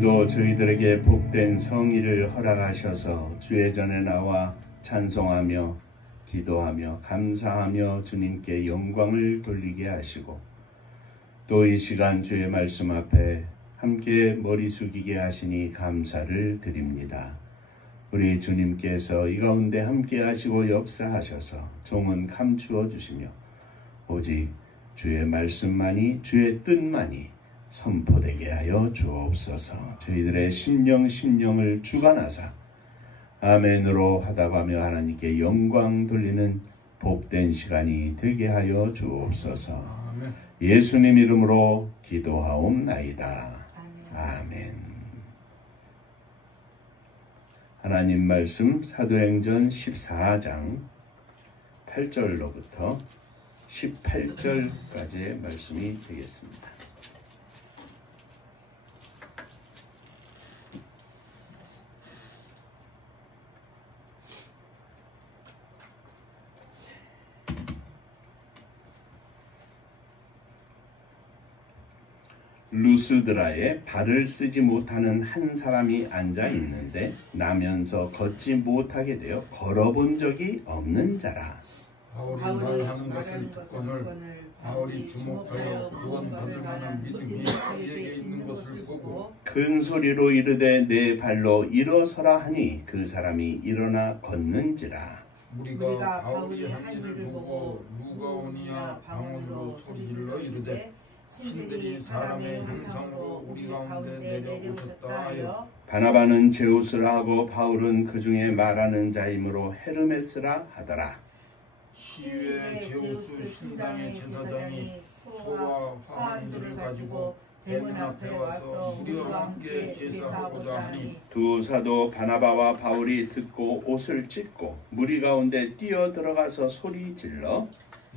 오늘도 저희들에게 복된 성의를 허락하셔서 주의 전에 나와 찬송하며 기도하며 감사하며 주님께 영광을 돌리게 하시고 또 이 시간 주의 말씀 앞에 함께 머리 숙이게 하시니 감사를 드립니다. 우리 주님께서 이 가운데 함께 하시고 역사하셔서 종은 감추어 주시며 오직 주의 말씀만이 주의 뜻만이 선포되게 하여 주옵소서. 저희들의 심령을 주관하사 아멘으로 화답하며 하나님께 영광 돌리는 복된 시간이 되게 하여 주옵소서. 아멘. 예수님 이름으로 기도하옵나이다. 아멘. 하나님 말씀 사도행전 14장 8절로부터 18절까지의 말씀이 되겠습니다. 루스드라에 발을 쓰지 못하는 한 사람이 앉아 있는데 나면서 걷지 못하게 되어 걸어본 적이 없는 자라. 바울이 말하는 것을 듣고는 바울이 주목하여 구원받을 만한 믿음이 그에게 있는 것을 보고 큰 소리로 이르되 내 발로 일어서라 하니 그 사람이 일어나 걷는지라. 우리가 바울이 한 일을 보고 루가오니아 방언으로 소리질러 이르되 신들이 사람의 형상으로 우리 가운데 내려오셨다 하여 바나바는 제우스라 하고 바울은 그 중에 말하는 자이므로 헤르메스라 하더라. 시위의 제우스 신당의 제사장이 소와 화환들을 가지고 대문 앞에 와서 우리와 함께 제사하고자 하니 두 사도 바나바와 바울이 듣고 옷을 찢고 무리 가운데 뛰어 들어가서 소리 질러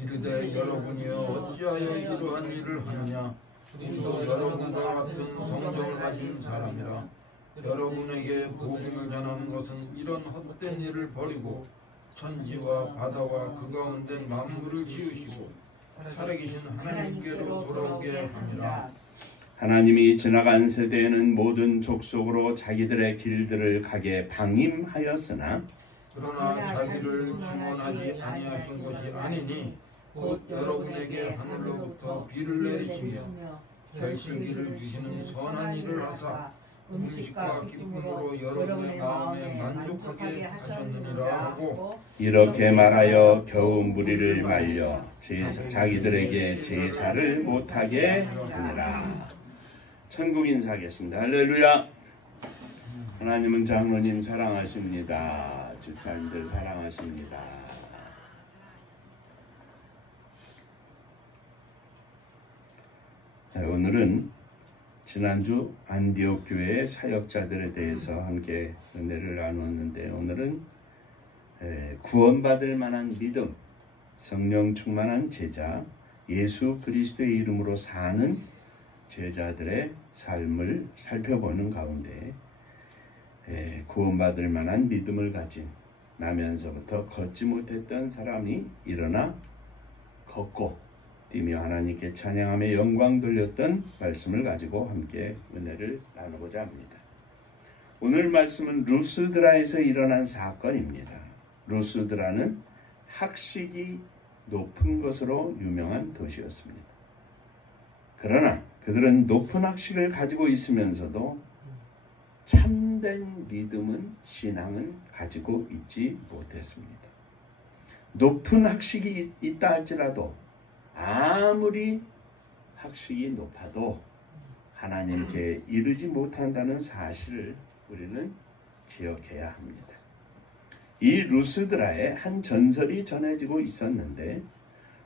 이르되 여러분이여 어찌하여 이러한 일을 하느냐. 우리도 여러분과 같은 성정을 가진 사람이라. 여러분에게 복음을 전하는 것은 이런 헛된 일을 버리고 천지와 바다와 그 가운데 만물을 지으시고 살아계신 하나님께로 돌아오게 함이라. 하나님이 지나간 세대에는 모든 족속으로 자기들의 길들을 가게 방임하였으나 그러나 자기를 증언하지 아니하신 것이 아니니 곧 여러분에게 하늘로부터 비를 내리시며 결실기를 주시는 선한 일을 하사 음식과 기쁨으로 여러분의 마음에 만족하게 하셨느니라 하고 이렇게 말하여 겨우 무리를 말려 자기들에게 제사를 못하게 하니라. 천국 인사하겠습니다. 할렐루야. 하나님은 장로님 사랑하십니다. 집사님들 사랑하십니다. 오늘은 지난주 안디옥 교회의 사역자들에 대해서 함께 은혜를 나누었는데 오늘은 구원받을 만한 믿음, 성령 충만한 제자, 예수 그리스도의 이름으로 사는 제자들의 삶을 살펴보는 가운데 구원받을 만한 믿음을 가진 나면서부터 걷지 못했던 사람이 일어나 걷고 뛰며 하나님께 찬양하며 영광 돌렸던 말씀을 가지고 함께 은혜를 나누고자 합니다. 오늘 말씀은 루스드라에서 일어난 사건입니다. 루스드라는 학식이 높은 것으로 유명한 도시였습니다. 그러나 그들은 높은 학식을 가지고 있으면서도 참된 믿음은 신앙은 가지고 있지 못했습니다. 높은 학식이 있다 할지라도 아무리 학식이 높아도 하나님께 이르지 못한다는 사실을 우리는 기억해야 합니다. 이 루스드라에 한 전설이 전해지고 있었는데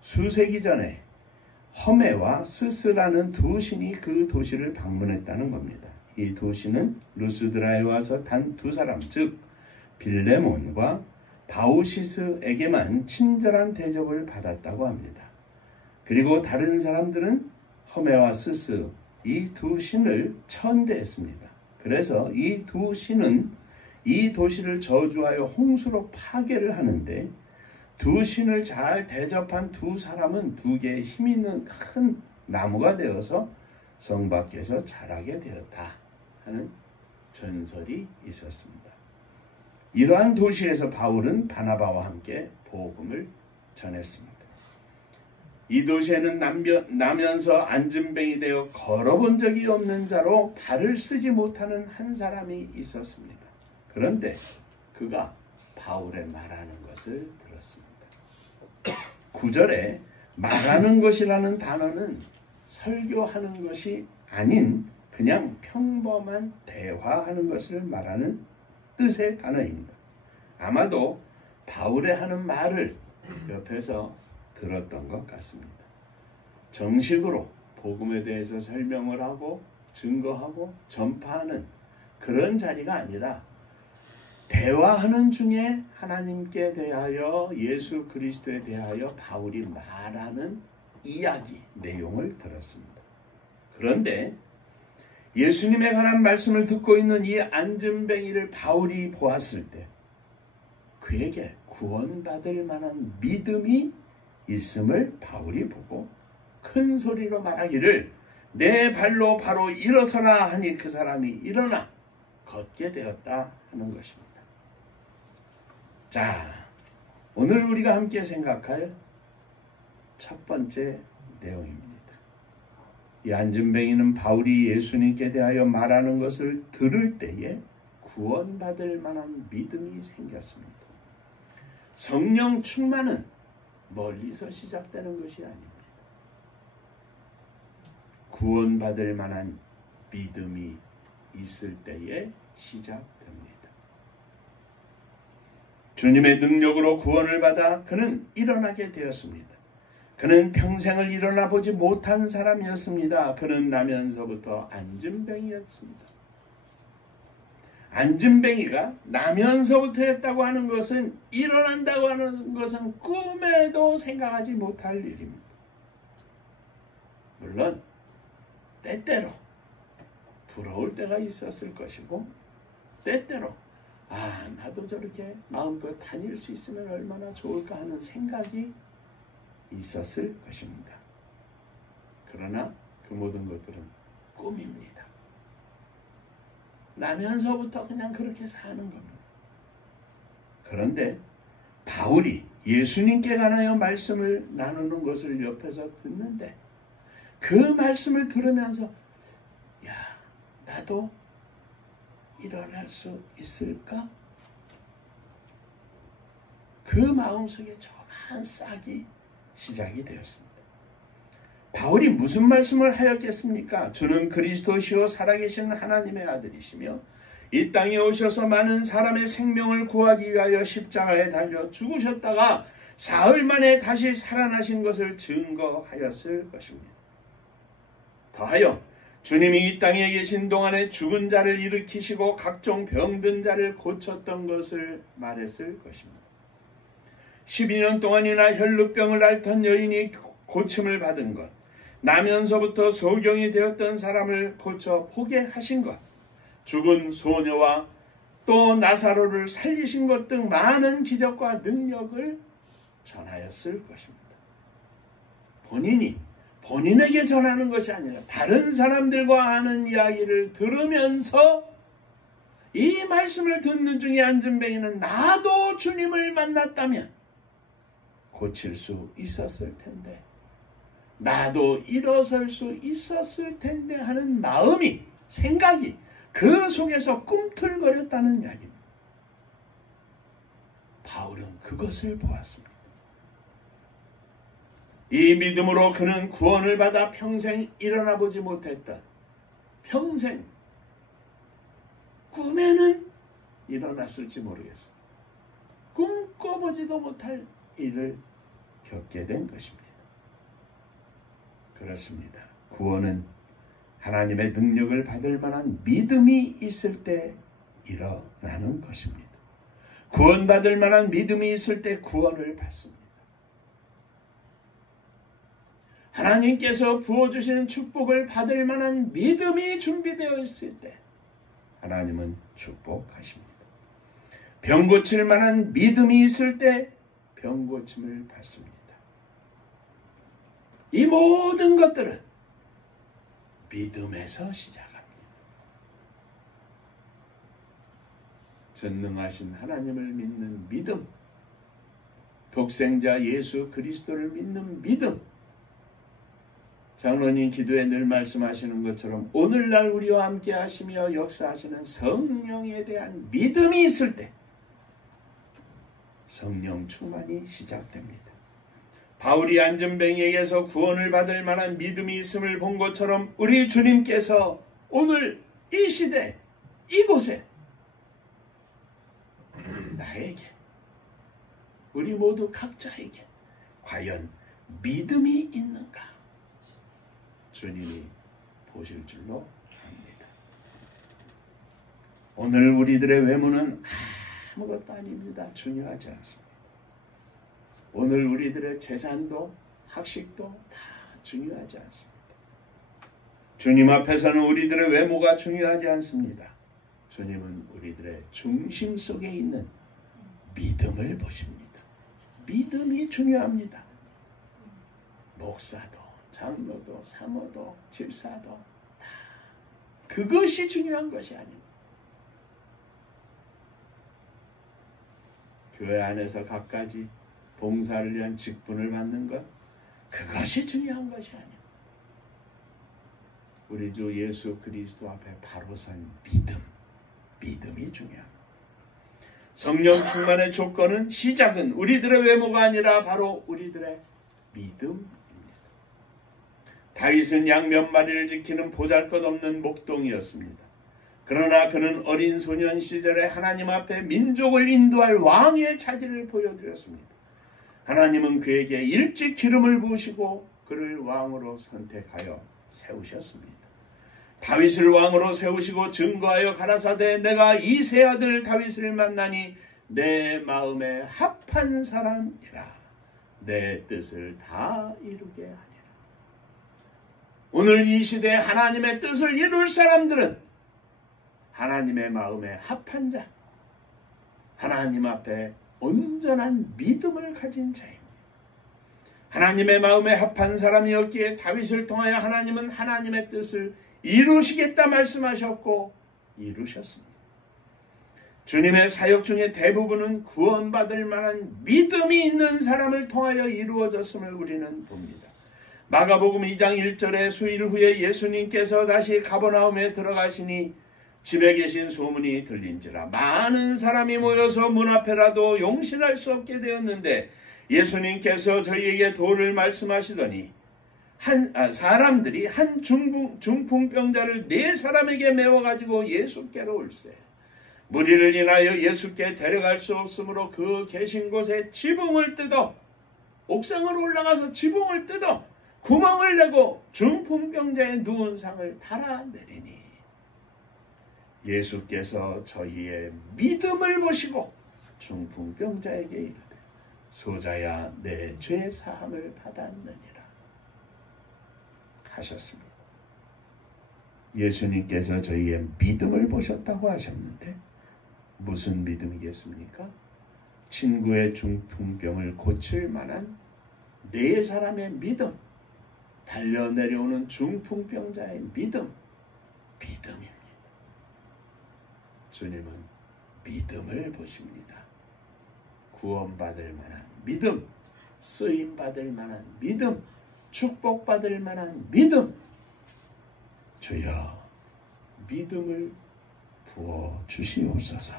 수세기 전에 허메와 스스라는 두 신이 그 도시를 방문했다는 겁니다. 이 두 신은 루스드라에 와서 단 두 사람, 즉 빌레몬과 바우시스에게만 친절한 대접을 받았다고 합니다. 그리고 다른 사람들은 허메와 스스 이 두 신을 천대했습니다. 그래서 이 두 신은 이 도시를 저주하여 홍수로 파괴를 하는데 두 신을 잘 대접한 두 사람은 두 개의 힘 있는 큰 나무가 되어서 성 밖에서 자라게 되었다 하는 전설이 있었습니다. 이러한 도시에서 바울은 바나바와 함께 복음을 전했습니다. 이 도시에는 나면서 안진뱅이 되어 걸어본 적이 없는 자로 발을 쓰지 못하는 한 사람이 있었습니다. 그런데 그가 바울의 말하는 것을 들었습니다. 9절에 말하는 것이라는 단어는 설교하는 것이 아닌 그냥 평범한 대화하는 것을 말하는 뜻의 단어입니다. 아마도 바울의 하는 말을 옆에서 들었던 것 같습니다. 정식으로 복음에 대해서 설명을 하고 증거하고 전파하는 그런 자리가 아니라 대화하는 중에 하나님께 대하여 예수 그리스도에 대하여 바울이 말하는 이야기 내용을 들었습니다. 그런데 예수님에 관한 말씀을 듣고 있는 이 안진뱅이를 바울이 보았을 때 그에게 구원받을 만한 믿음이 있음을 바울이 보고 큰 소리로 말하기를 내 발로 바로 일어서라 하니 그 사람이 일어나 걷게 되었다 하는 것입니다. 자, 오늘 우리가 함께 생각할 첫 번째 내용입니다. 이 안진뱅이는 바울이 예수님께 대하여 말하는 것을 들을 때에 구원받을 만한 믿음이 생겼습니다. 성령 충만은 멀리서 시작되는 것이 아닙니다. 구원받을 만한 믿음이 있을 때에 시작됩니다. 주님의 능력으로 구원을 받아 그는 일어나게 되었습니다. 그는 평생을 일어나 보지 못한 사람이었습니다. 그는 나면서부터 안진뱅이였습니다. 안진뱅이가 나면서부터 했다고 하는 것은 일어난다고 하는 것은 꿈에도 생각하지 못할 일입니다. 물론 때때로 부러울 때가 있었을 것이고 때때로 나도 저렇게 마음껏 다닐 수 있으면 얼마나 좋을까 하는 생각이 있었을 것입니다. 그러나 그 모든 것들은 꿈입니다. 나면서부터 그냥 그렇게 사는 겁니다. 그런데 바울이 예수님께 관하여 말씀을 나누는 것을 옆에서 듣는데 그 말씀을 들으면서 나도 일어날 수 있을까? 그 마음속에 조그마한 싹이 시작이 되었습니다. 바울이 무슨 말씀을 하였겠습니까? 주는 그리스도시요 살아계신 하나님의 아들이시며 이 땅에 오셔서 많은 사람의 생명을 구하기 위하여 십자가에 달려 죽으셨다가 사흘 만에 다시 살아나신 것을 증거하였을 것입니다. 더하여 주님이 이 땅에 계신 동안에 죽은 자를 일으키시고 각종 병든 자를 고쳤던 것을 말했을 것입니다. 12년 동안이나 혈루병을 앓던 여인이 고침을 받은 것, 나면서부터 소경이 되었던 사람을 고쳐 보게 하신 것, 죽은 소녀와 또 나사로를 살리신 것 등 많은 기적과 능력을 전하였을 것입니다. 본인에게 전하는 것이 아니라 다른 사람들과 하는 이야기를 들으면서 이 말씀을 듣는 중에 안진뱅이는 나도 주님을 만났다면 고칠 수 있었을 텐데, 나도 일어설 수 있었을 텐데 하는 마음이, 생각이 그 속에서 꿈틀거렸다는 이야기입니다. 바울은 그것을 보았습니다. 이 믿음으로 그는 구원을 받아 평생 일어나 보지 못했던, 평생 꿈에는 일어났을지 모르겠어요. 꿈꿔보지도 못할 일을 겪게 된 것입니다. 그렇습니다. 구원은 하나님의 능력을 받을 만한 믿음이 있을 때 일어나는 것입니다. 구원받을 만한 믿음이 있을 때 구원을 받습니다. 하나님께서 부어주시는 축복을 받을 만한 믿음이 준비되어 있을 때 하나님은 축복하십니다. 병 고칠 만한 믿음이 있을 때 병 고침을 받습니다. 이 모든 것들은 믿음에서 시작합니다. 전능하신 하나님을 믿는 믿음, 독생자 예수 그리스도를 믿는 믿음. 장로님 기도에 늘 말씀하시는 것처럼 오늘날 우리와 함께 하시며 역사하시는 성령에 대한 믿음이 있을 때 성령 충만이 시작됩니다. 바울이 안전뱅이에게서 구원을 받을 만한 믿음이 있음을 본 것처럼 우리 주님께서 오늘 이 시대 이곳에 나에게, 우리 모두 각자에게 과연 믿음이 있는가 주님이 보실 줄로 압니다. 오늘 우리들의 외모는 아무것도 아닙니다. 중요하지 않습니다. 오늘 우리들의 재산도 학식도 다 중요하지 않습니다. 주님 앞에서는 우리들의 외모가 중요하지 않습니다. 주님은 우리들의 중심 속에 있는 믿음을 보십니다. 믿음이 중요합니다. 목사도, 장로도, 사모도, 집사도 다 그것이 중요한 것이 아닙니다. 교회 안에서 갖가지 봉사를 위한 직분을 받는 것, 그것이 중요한 것이 아닙니다. 우리 주 예수 그리스도 앞에 바로 선 믿음이 중요합니다. 성령 충만의 조건은, 시작은 우리들의 외모가 아니라 바로 우리들의 믿음입니다. 다윗은 양 몇 마리를 지키는 보잘것없는 목동이었습니다. 그러나 그는 어린 소년 시절에 하나님 앞에 민족을 인도할 왕의 차지를 보여드렸습니다. 하나님은 그에게 일찍 기름을 부으시고 그를 왕으로 선택하여 세우셨습니다. 다윗을 왕으로 세우시고 증거하여 가라사대 내가 이 세 아들 다윗을 만나니 내 마음에 합한 사람이라 내 뜻을 다 이루게 하니라. 오늘 이 시대에 하나님의 뜻을 이룰 사람들은 하나님의 마음에 합한 자, 하나님 앞에 온전한 믿음을 가진 자입니다. 하나님의 마음에 합한 사람이었기에 다윗을 통하여 하나님은 하나님의 뜻을 이루시겠다 말씀하셨고 이루셨습니다. 주님의 사역 중에 대부분은 구원받을 만한 믿음이 있는 사람을 통하여 이루어졌음을 우리는 봅니다. 마가복음 2장 1절에 수일 후에 예수님께서 다시 가버나움에 들어가시니 집에 계신 소문이 들린지라 많은 사람이 모여서 문 앞에라도 용신할 수 없게 되었는데 예수님께서 저희에게 도를 말씀하시더니 사람들이 한 중풍병자를 4사람에게 메워가지고 예수께로 올세. 무리를 인하여 예수께 데려갈 수 없으므로 그 계신 곳에 지붕을 뜯어, 옥상으로 올라가서 지붕을 뜯어 구멍을 내고 중풍병자의 누운 상을 달아내리니 예수께서 저희의 믿음을 보시고 중풍병자에게 이르되 소자야 내 죄 사함을 받았느니라 하셨습니다. 예수님께서 저희의 믿음을 보셨다고 하셨는데 무슨 믿음이겠습니까? 친구의 중풍병을 고칠 만한 4사람의 믿음, 달려내려오는 중풍병자의 믿음입니다. 주님은 믿음을 보십니다. 구원받을 만한 믿음, 쓰임받을 만한 믿음, 축복받을 만한 믿음. 주여 믿음을 부어주시옵소서.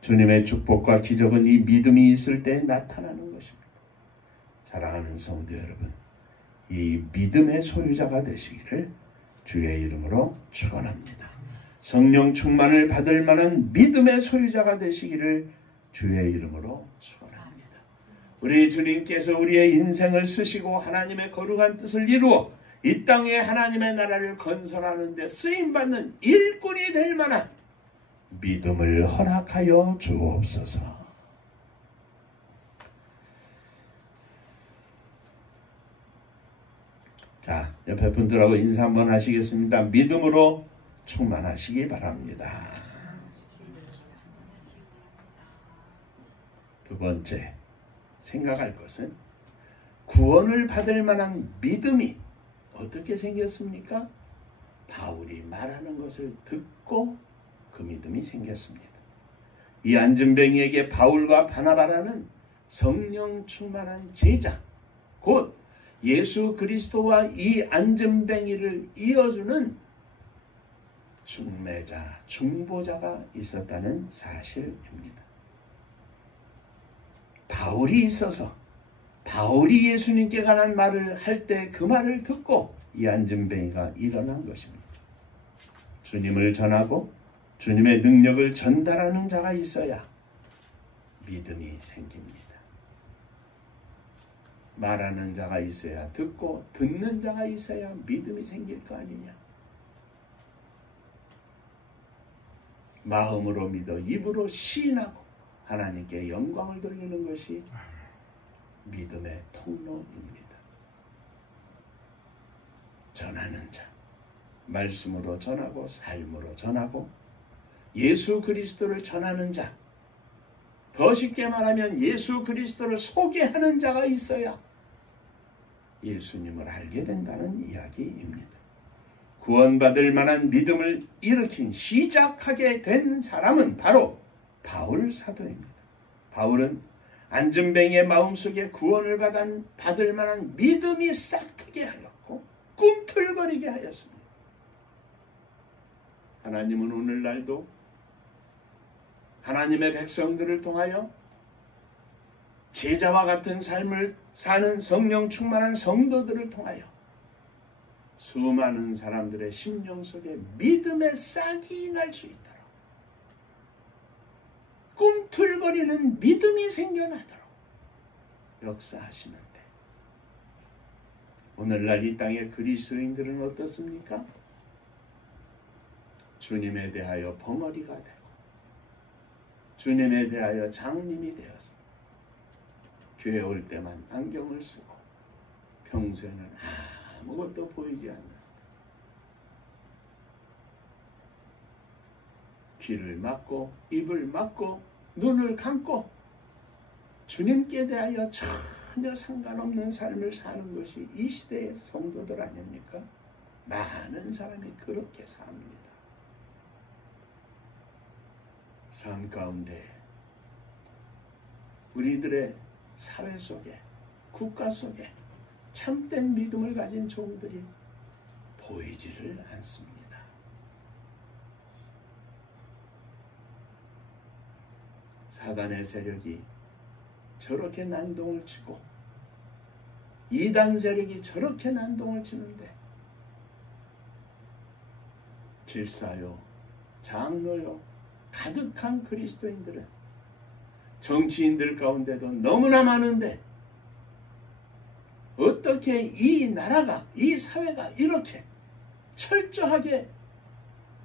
주님의 축복과 기적은 이 믿음이 있을 때 나타나는 것입니다. 사랑하는 성도 여러분, 이 믿음의 소유자가 되시기를 주의 이름으로 축원합니다. 성령 충만을 받을 만한 믿음의 소유자가 되시기를 주의 이름으로 축원합니다. 우리 주님께서 우리의 인생을 쓰시고 하나님의 거룩한 뜻을 이루어 이 땅에 하나님의 나라를 건설하는 데 쓰임받는 일꾼이 될 만한 믿음을 허락하여 주옵소서. 자, 옆에 분들하고 인사 한번 하시겠습니다. 믿음으로 충만하시기 바랍니다. 두 번째, 생각할 것은 구원을 받을 만한 믿음이 어떻게 생겼습니까? 바울이 말하는 것을 듣고 그 믿음이 생겼습니다. 이 안진뱅이에게 바울과 바나바라는 성령 충만한 제자, 곧 예수 그리스도와 이 안진뱅이를 이어주는 중매자, 중보자가 있었다는 사실입니다. 바울이 있어서 바울이 예수님께 관한 말을 할 때 그 말을 듣고 이 안진뱅이가 일어난 것입니다. 주님을 전하고 주님의 능력을 전달하는 자가 있어야 믿음이 생깁니다. 말하는 자가 있어야 듣고 듣는 자가 있어야 믿음이 생길 거 아니냐. 마음으로 믿어 입으로 시인하고 하나님께 영광을 돌리는 것이 믿음의 통로입니다. 전하는 자, 말씀으로 전하고 삶으로 전하고 예수 그리스도를 전하는 자, 더 쉽게 말하면 예수 그리스도를 소개하는 자가 있어야 예수님을 알게 된다는 이야기입니다. 구원받을 만한 믿음을 일으킨 시작하게 된 사람은 바로 바울 사도입니다. 바울은 안진뱅이의 마음속에 구원을 받을 만한 믿음이 싹트게 하였고 꿈틀거리게 하였습니다. 하나님은 오늘날도 하나님의 백성들을 통하여 제자와 같은 삶을 사는 성령 충만한 성도들을 통하여 수많은 사람들의 심령 속에 믿음의 싹이 날 수 있도록 꿈틀거리는 믿음이 생겨나도록 역사하시는데 오늘날 이 땅의 그리스도인들은 어떻습니까? 주님에 대하여 벙어리가 되고 주님에 대하여 장님이 되어서 교회 올 때만 안경을 쓰고 평소에는 아무것도 보이지 않는다. 귀를 막고 입을 막고 눈을 감고 주님께 대하여 전혀 상관없는 삶을 사는 것이 이 시대의 성도들 아닙니까? 많은 사람이 그렇게 삽니다. 삶 가운데 우리들의 사회 속에 국가 속에 참된 믿음을 가진 종들이 보이지를 않습니다. 사단의 세력이 저렇게 난동을 치고 이단 세력이 저렇게 난동을 치는데 집사요, 장로요, 가득한 그리스도인들은 정치인들 가운데도 너무나 많은데 어떻게 이 나라가, 이 사회가 이렇게 철저하게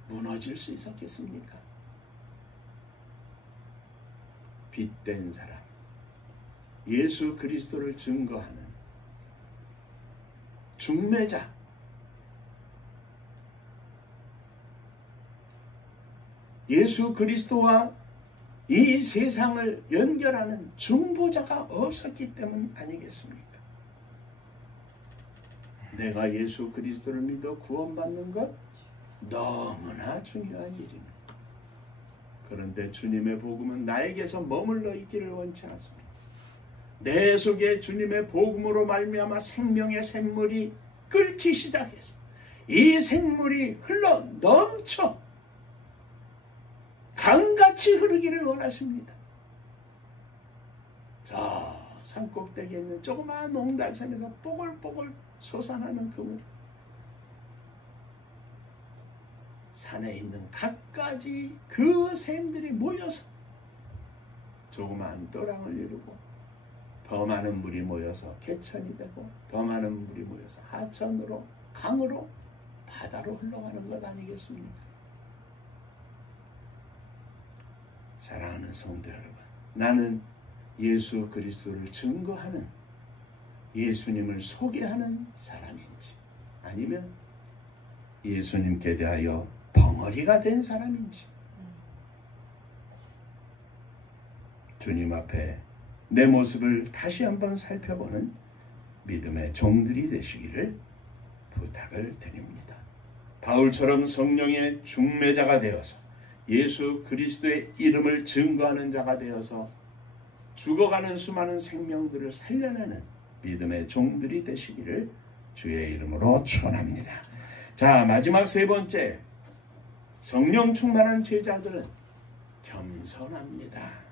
무너질 수 있었겠습니까? 빛된 사람, 예수 그리스도를 증거하는 중매자, 예수 그리스도와 이 세상을 연결하는 중보자가 없었기 때문 아니겠습니까? 내가 예수 그리스도를 믿어 구원받는 것 너무나 중요한 일입니다. 그런데 주님의 복음은 나에게서 머물러 있기를 원치 않습니다. 내 속에 주님의 복음으로 말미암아 생명의 샘물이 끓기 시작해서 이 생물이 흘러 넘쳐 강같이 흐르기를 원하십니다. 저 산꼭대기에 있는 조그마한 옹달샘에서 뽀글뽀글 솟아나는 그물, 산에 있는 갖가지 그 샘들이 모여서 조그마한 또랑을 이루고 더 많은 물이 모여서 개천이 되고 더 많은 물이 모여서 하천으로, 강으로, 바다로 흘러가는 것 아니겠습니까? 사랑하는 성도 여러분, 나는 예수 그리스도를 증거하는, 예수님을 소개하는 사람인지 아니면 예수님께 대하여 벙어리가 된 사람인지 주님 앞에 내 모습을 다시 한번 살펴보는 믿음의 종들이 되시기를 부탁을 드립니다. 바울처럼 성령의 중매자가 되어서 예수 그리스도의 이름을 증거하는 자가 되어서 죽어가는 수많은 생명들을 살려내는 믿음의 종들이 되시기를 주의 이름으로 축원합니다. 자, 마지막 세 번째, 성령 충만한 제자들은 겸손합니다.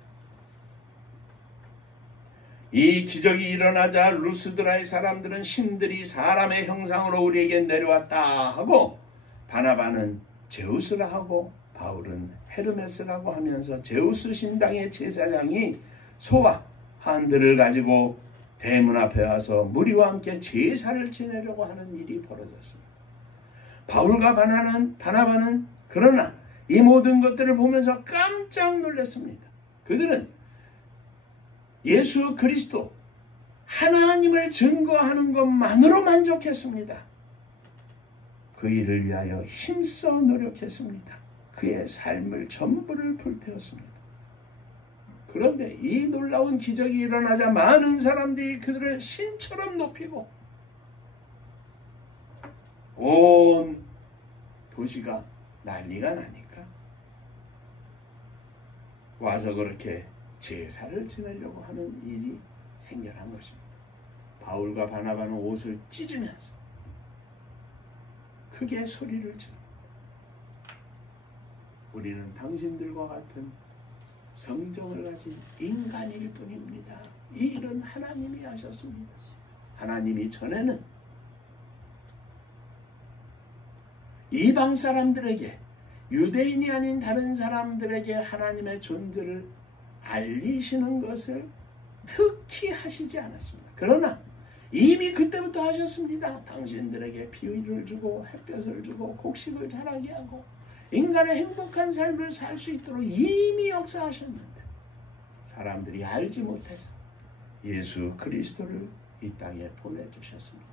이 기적이 일어나자 루스드라의 사람들은 신들이 사람의 형상으로 우리에게 내려왔다 하고, 바나바는 제우스라 하고 바울은 헤르메스라고 하면서 제우스 신당의 제사장이 소와 한들을 가지고 대문 앞에 와서 무리와 함께 제사를 지내려고 하는 일이 벌어졌습니다. 바울과 바나바는 그러나 이 모든 것들을 보면서 깜짝 놀랐습니다. 그들은 예수 그리스도 하나님을 증거하는 것만으로 만족했습니다. 그 일을 위하여 힘써 노력했습니다. 그의 삶을 전부를 불태웠습니다. 그런데 이 놀라운 기적이 일어나자 많은 사람들이 그들을 신처럼 높이고 온 도시가 난리가 나니까 와서 그렇게 제사를 지내려고 하는 일이 생겨난 것입니다. 바울과 바나바는 옷을 찢으면서 크게 소리를 지릅니다. 우리는 당신들과 같은 성정을 가진 인간일 뿐입니다. 이 일은 하나님이 하셨습니다. 하나님이 전에는 이방 사람들에게, 유대인이 아닌 다른 사람들에게 하나님의 존재를 알리시는 것을 특히 하시지 않았습니다. 그러나 이미 그때부터 하셨습니다. 당신들에게 비위를 주고 햇볕을 주고 곡식을 자라게 하고 인간의 행복한 삶을 살 수 있도록 이미 역사하셨는데 사람들이 알지 못해서 예수 그리스도를 이 땅에 보내주셨습니다.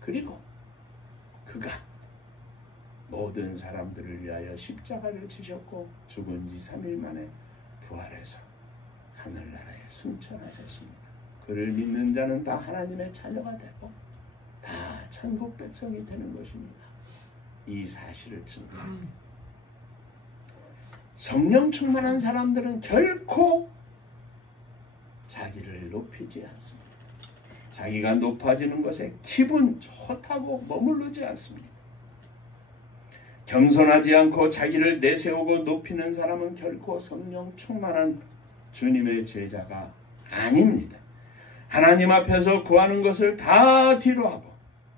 그리고 그가 모든 사람들을 위하여 십자가를 지셨고 죽은 지 3일 만에 부활해서 하늘나라에 승천하셨습니다. 그를 믿는 자는 다 하나님의 자녀가 되고 다 천국 백성이 되는 것입니다. 이 사실을 증거합니다. 성령 충만한 사람들은 결코 자기를 높이지 않습니다. 자기가 높아지는 것에 기분 좋다고 머무르지 않습니다. 겸손하지 않고 자기를 내세우고 높이는 사람은 결코 성령 충만한 주님의 제자가 아닙니다. 하나님 앞에서 구하는 것을 다 뒤로하고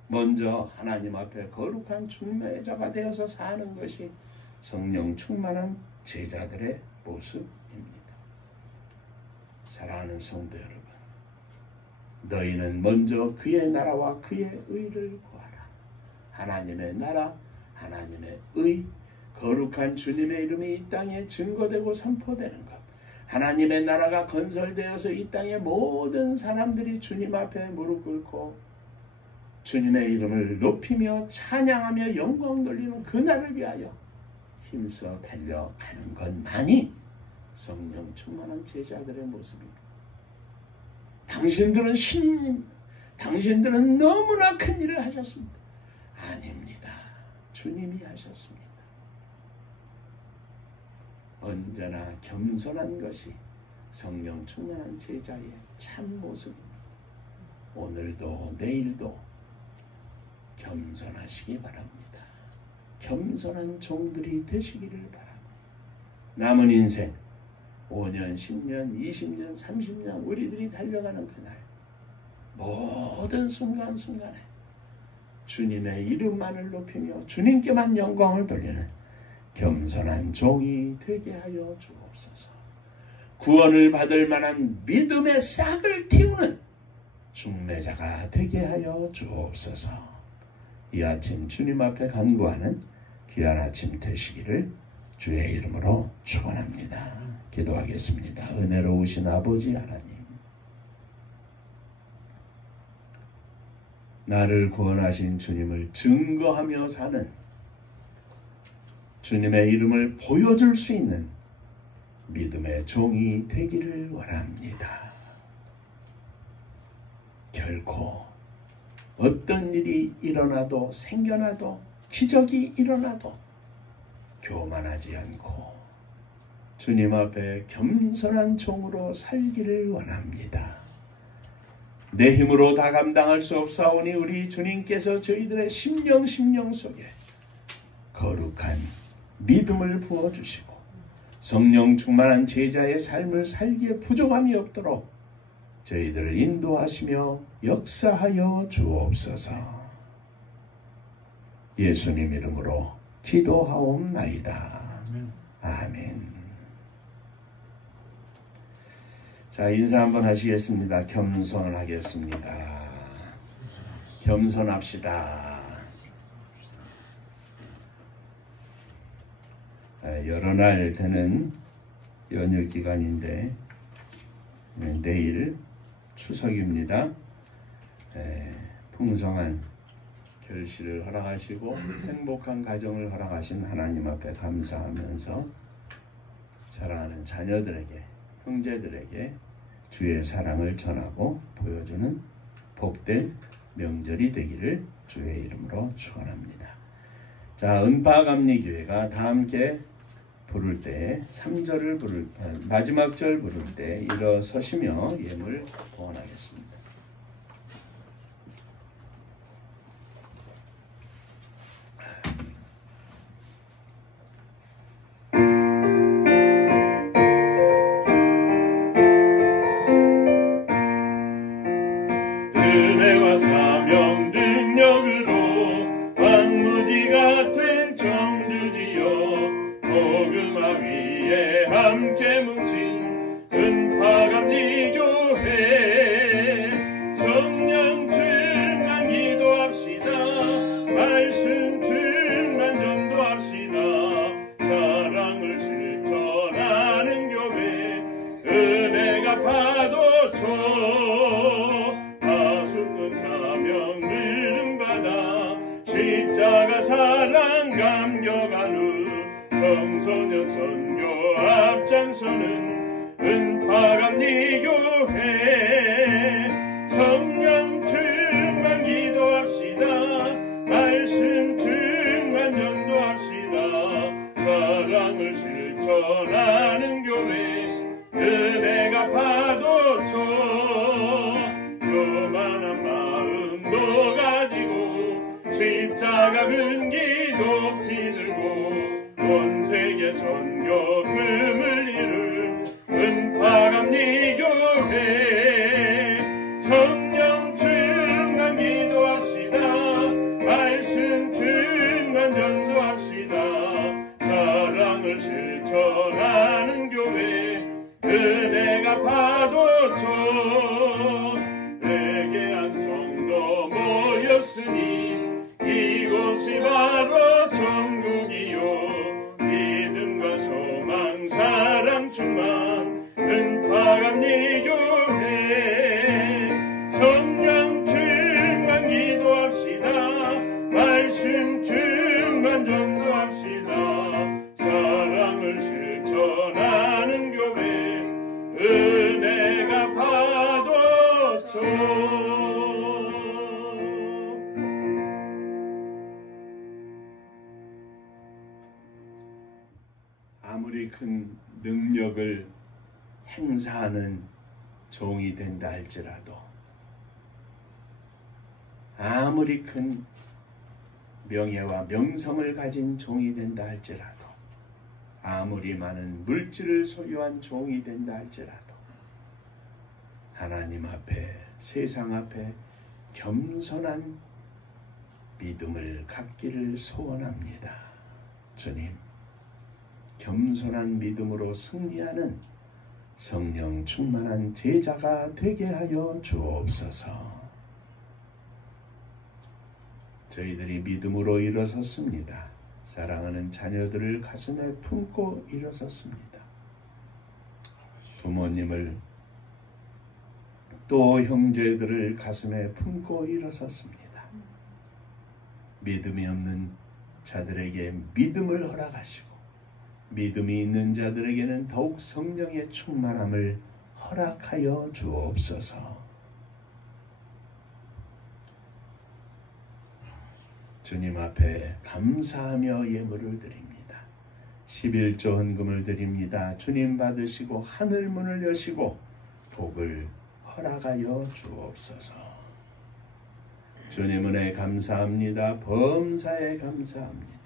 먼저 하나님 앞에 거룩한 중매자가 되어서 사는 것이 성령 충만한 제자들의 모습입니다. 사랑하는 성도 여러분, 너희는 먼저 그의 나라와 그의 의를 구하라. 하나님의 나라, 하나님의 의, 거룩한 주님의 이름이 이 땅에 증거되고 선포되는 것, 하나님의 나라가 건설되어서 이 땅의 모든 사람들이 주님 앞에 무릎 꿇고 주님의 이름을 높이며 찬양하며 영광 돌리는 그날을 위하여 힘써 달려가는 것만이 성령 충만한 제자들의 모습입니다. 당신들은 신님, 당신들은 너무나 큰 일을 하셨습니다. 아닙니다. 주님이 하셨습니다. 언제나 겸손한 것이 성령 충만한 제자의 참 모습입니다. 오늘도 내일도 겸손하시기 바랍니다. 겸손한 종들이 되시기를 바랍니다. 남은 인생 5년, 10년, 20년, 30년 우리들이 달려가는 그날 모든 순간순간에 주님의 이름만을 높이며 주님께만 영광을 돌리는 겸손한 종이 되게 하여 주옵소서. 구원을 받을 만한 믿음의 싹을 틔우는 중매자가 되게 하여 주옵소서. 이 아침 주님 앞에 간구하는 귀한 아침 되시기를 주의 이름으로 축원합니다. 기도하겠습니다. 은혜로우신 아버지 하나님, 나를 구원하신 주님을 증거하며 사는 주님의 이름을 보여줄 수 있는 믿음의 종이 되기를 원합니다. 결코 어떤 일이 일어나도 생겨나도 기적이 일어나도 교만하지 않고 주님 앞에 겸손한 종으로 살기를 원합니다. 내 힘으로 다 감당할 수 없사오니 우리 주님께서 저희들의 심령 속에 거룩한 믿음을 부어주시고 성령 충만한 제자의 삶을 살기에 부족함이 없도록 저희들을 인도하시며 역사하여 주옵소서. 예수님 이름으로 기도하옵나이다. 아멘. 자, 인사 한번 하시겠습니다. 겸손하겠습니다. 겸손합시다. 여러 날 되는 연휴 기간인데 내일 추석입니다. 풍성한 결실을 허락하시고 행복한 가정을 허락하신 하나님 앞에 감사하면서 사랑하는 자녀들에게, 형제들에게 주의 사랑을 전하고 보여주는 복된 명절이 되기를 주의 이름으로 축원합니다. 자, 은파감리교회가 다 함께 부를 때 3절을 마지막 절 부를 때 일어서시며 예물 봉헌하겠습니다. 은혜와 사명 능력으로 황무지가 된 정들이여 복음화 위에 함께 뭉친 은파감리교회 성령 충만 기도합시다. 말씀 충만 전도합시다. 사랑을 실천하는 교회 은혜가 파도쳐 사명 들음받아 십자가 사랑 감격한 후 청소년 선교 앞장서는 은파감리교회 성령 충만 기도합시다. 말씀 충만 전도합시다. 사랑을 실천하는 교회 은혜가 파도쳐 교만한 마음도 가지고 십자가 근기 높이 들고 온 세계 선교 금을 이룰 은파감리교회 성령 충만 기도합시다. 말씀 충만 전도합시다. 사랑을 실천하는 교회 은혜가 파도쳐 회개한 성도 모였으니 이곳이 바로 천국이요 믿음과 소망 사랑 충만 은파감리교회 성령 충만 기도합시다. 말씀 충만 전도합시다. 사랑을 실천하는 교회 은혜가 파도쳐 아무리 큰 능력을 행사하는 종이 된다 할지라도 아무리 큰 명예와 명성을 가진 종이 된다 할지라도 아무리 많은 물질을 소유한 종이 된다 할지라도 하나님 앞에 세상 앞에 겸손한 믿음을 갖기를 소원합니다. 주님, 겸손한 믿음으로 승리하는 성령 충만한 제자가 되게 하여 주옵소서. 저희들이 믿음으로 일어섰습니다. 사랑하는 자녀들을 가슴에 품고 일어섰습니다. 부모님을 또 형제들을 가슴에 품고 일어섰습니다. 믿음이 없는 자들에게 믿음을 허락하시고 믿음이 있는 자들에게는 더욱 성령의 충만함을 허락하여 주옵소서. 주님 앞에 감사하며 예물을 드립니다. 11조 헌금을 드립니다. 주님 받으시고 하늘 문을 여시고 복을 허락하여 주옵소서. 주님 은혜 감사합니다. 범사에 감사합니다.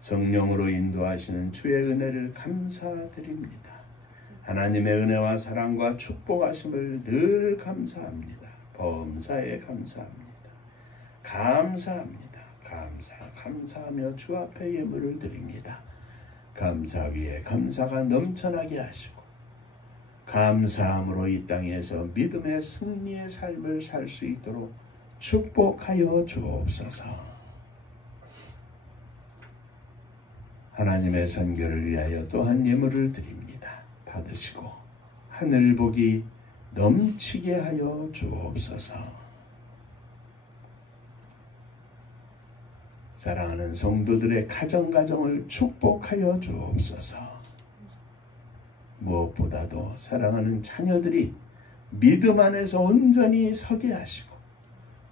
성령으로 인도하시는 주의 은혜를 감사드립니다. 하나님의 은혜와 사랑과 축복하심을 늘 감사합니다. 범사에 감사합니다. 감사합니다. 감사하며 주 앞에 예물을 드립니다. 감사 위에 감사가 넘쳐나게 하시고 감사함으로 이 땅에서 믿음의 승리의 삶을 살 수 있도록 축복하여 주옵소서. 하나님의 선교를 위하여 또한 예물을 드립니다. 받으시고 하늘복이 넘치게 하여 주옵소서. 사랑하는 성도들의 가정가정을 축복하여 주옵소서. 무엇보다도 사랑하는 자녀들이 믿음 안에서 온전히 서게 하시고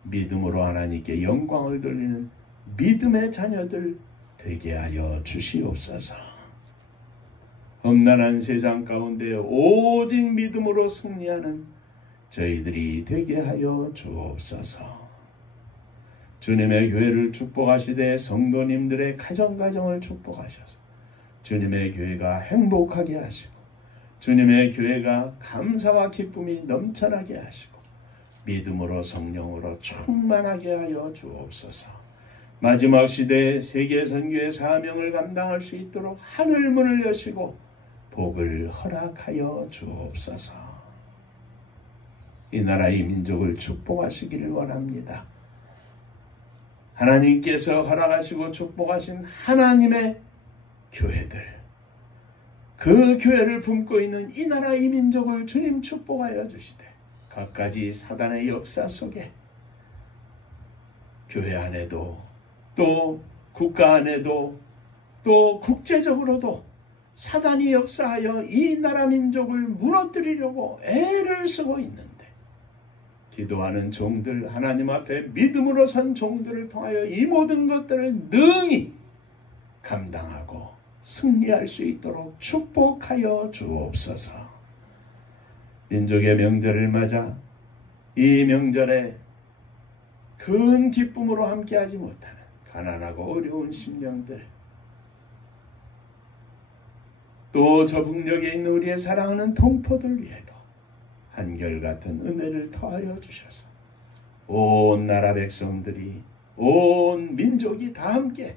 믿음으로 하나님께 영광을 돌리는 믿음의 자녀들 되게 하여 주시옵소서. 험난한 세상 가운데 오직 믿음으로 승리하는 저희들이 되게 하여 주옵소서. 주님의 교회를 축복하시되 성도님들의 가정가정을 축복하셔서 주님의 교회가 행복하게 하시고 주님의 교회가 감사와 기쁨이 넘쳐나게 하시고 믿음으로 성령으로 충만하게 하여 주옵소서. 마지막 시대에 세계 선교의 사명을 감당할 수 있도록 하늘 문을 여시고 복을 허락하여 주옵소서. 이 나라의 민족을 축복하시기를 원합니다. 하나님께서 허락하시고 축복하신 하나님의 교회들, 그 교회를 품고 있는 이 나라 이 민족을 주님 축복하여 주시되 갖가지 사단의 역사 속에 교회 안에도 또 국가 안에도 또 국제적으로도 사단이 역사하여 이 나라 민족을 무너뜨리려고 애를 쓰고 있는데 기도하는 종들, 하나님 앞에 믿음으로 선 종들을 통하여 이 모든 것들을 능히 감당하고 승리할 수 있도록 축복하여 주옵소서. 민족의 명절을 맞아 이 명절에 큰 기쁨으로 함께하지 못하는 가난하고 어려운 심령들, 또 저 북녘에 있는 우리의 사랑하는 동포들 위에도 한결같은 은혜를 더하여 주셔서 온 나라 백성들이, 온 민족이 다 함께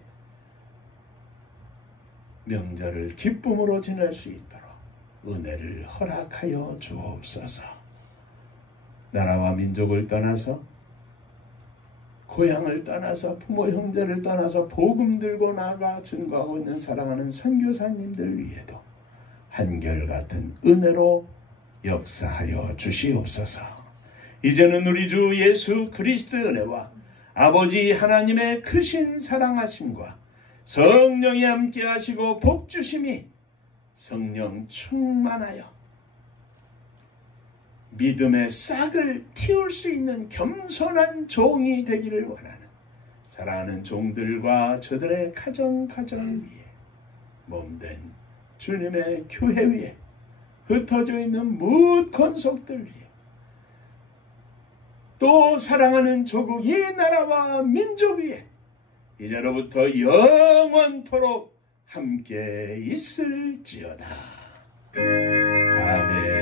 명절을 기쁨으로 지낼 수 있도록 은혜를 허락하여 주옵소서. 나라와 민족을 떠나서, 고향을 떠나서, 부모 형제를 떠나서 복음 들고 나가 증거하고 있는 사랑하는 선교사님들 위에도 한결같은 은혜로 역사하여 주시옵소서. 이제는 우리 주 예수 그리스도의 은혜와 아버지 하나님의 크신 사랑하심과 성령이 함께 하시고 복주심이 성령 충만하여 믿음의 싹을 틔울 수 있는 겸손한 종이 되기를 원하는 사랑하는 종들과 저들의 가정 위에, 몸된 주님의 교회 위에, 흩어져 있는 무엇 권속들 위에, 또 사랑하는 조국 이 나라와 민족 위에 이제로부터 영원토록 함께 있을지어다. 아멘.